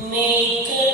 Maker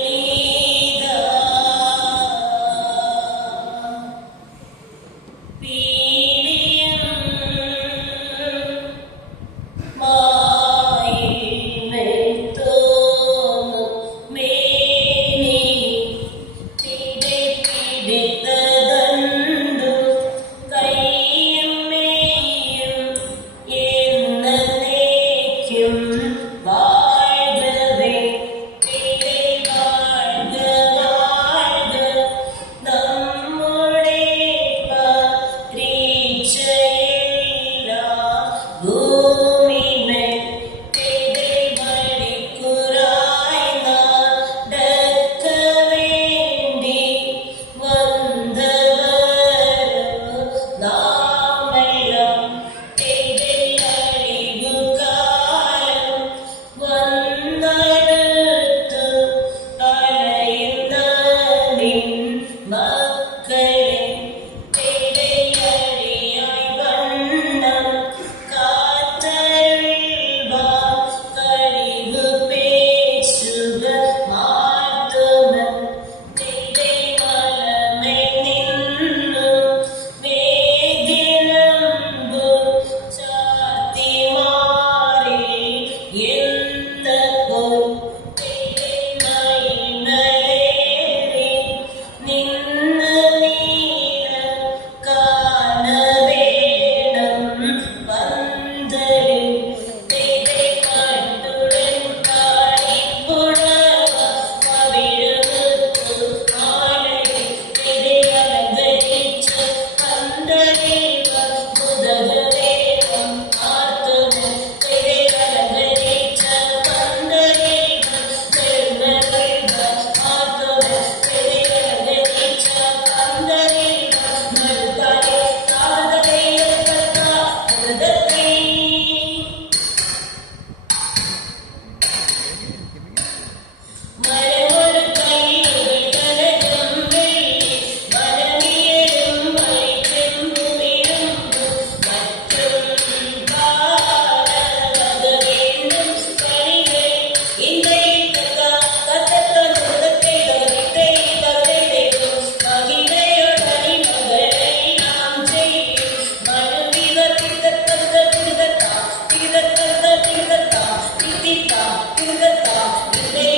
Amen.